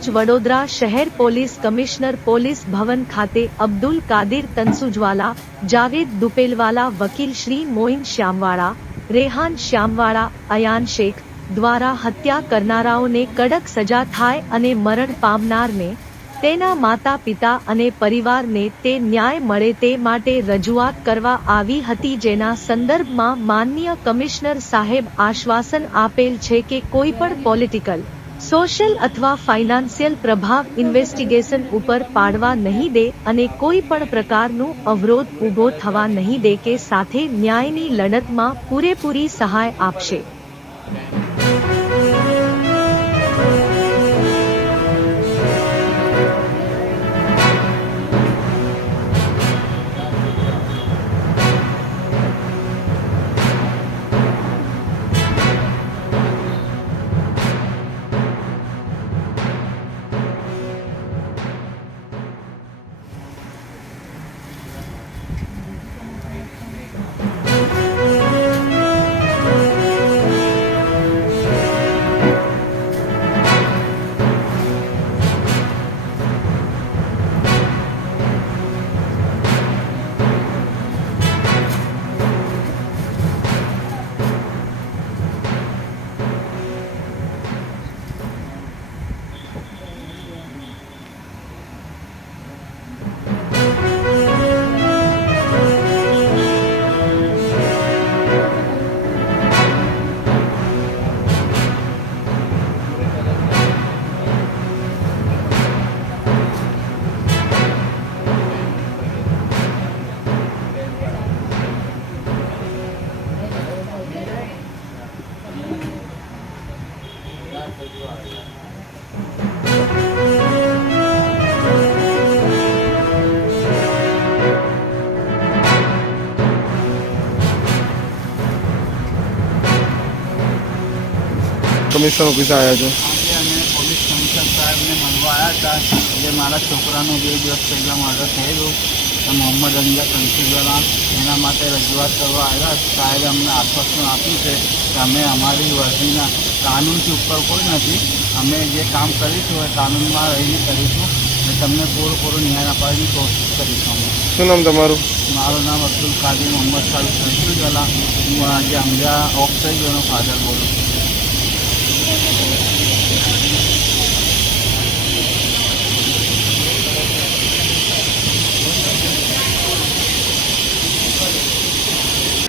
આજરોજ વડોદરા શહેર police commissioner police ભવન ખાતે અબ્દુલ કાદિર તનસુજવાલા, જાવેદ દુપેલવાલા, વકીલ શ્રી મોઇન શ્યામવાળા, રેહાન શ્યામવાળા, અયાન શેખ દ્વારા હત્યા કરનારાઓને કડક સજા થાય અને મરણ પામનારને તેના માતા પિતા અને પરિવારને તે ન્યાય મળે તે માટે રજૂઆત કરવા આવી હતી, જેના સંદર્ભમાં માનનીય કમિશનર સાહેબ આશ્વાસન આપેલ છે કે કોઈ પણ પોલિટિકલ, સોશિયલ અથવા ફાઇનાન્સિયલ પ્રભાવ ઇન્વેસ્ટિગેશન ઉપર પાડવા નહીં દે અને કોઈ પણ પ્રકારનું અવરોધ ઊભો થવા નહીં દે કે સાથે ન્યાયની લડતમાં પૂરેપૂરી સહાય આપશે। कमिश्नर ऑफिस आया जो આજે અમે પોલીસ કમિશનર સાહેબને મળવા આવ્યા હતા। જે મારા છોકરાનું 2 દિવસ પહેલાં મર્ડર થયેલું મોહમ્મદ અંજા તનસુજવાલા, એના માટે રજૂઆત કરવા આવ્યા। સાહેબે અમને આશ્વાસન આપ્યું છે કે અમે અમારી વર્દીના કાનૂનથી ઉપર કોઈ નથી, અમે જે કામ કરીશું એ કાનૂનમાં રહીને કરીશું અને તમને પૂરો ન્યાય અપાવવાની કોશિશ કરીશું। અમે શું નામ તમારું? મારું નામ અબ્દુલ કાદિર મોહમ્મદ સાહેબ તનસુજવાલા, હું આજે અંજા ઓક્સાઇડનો ફાધર બોલું છું।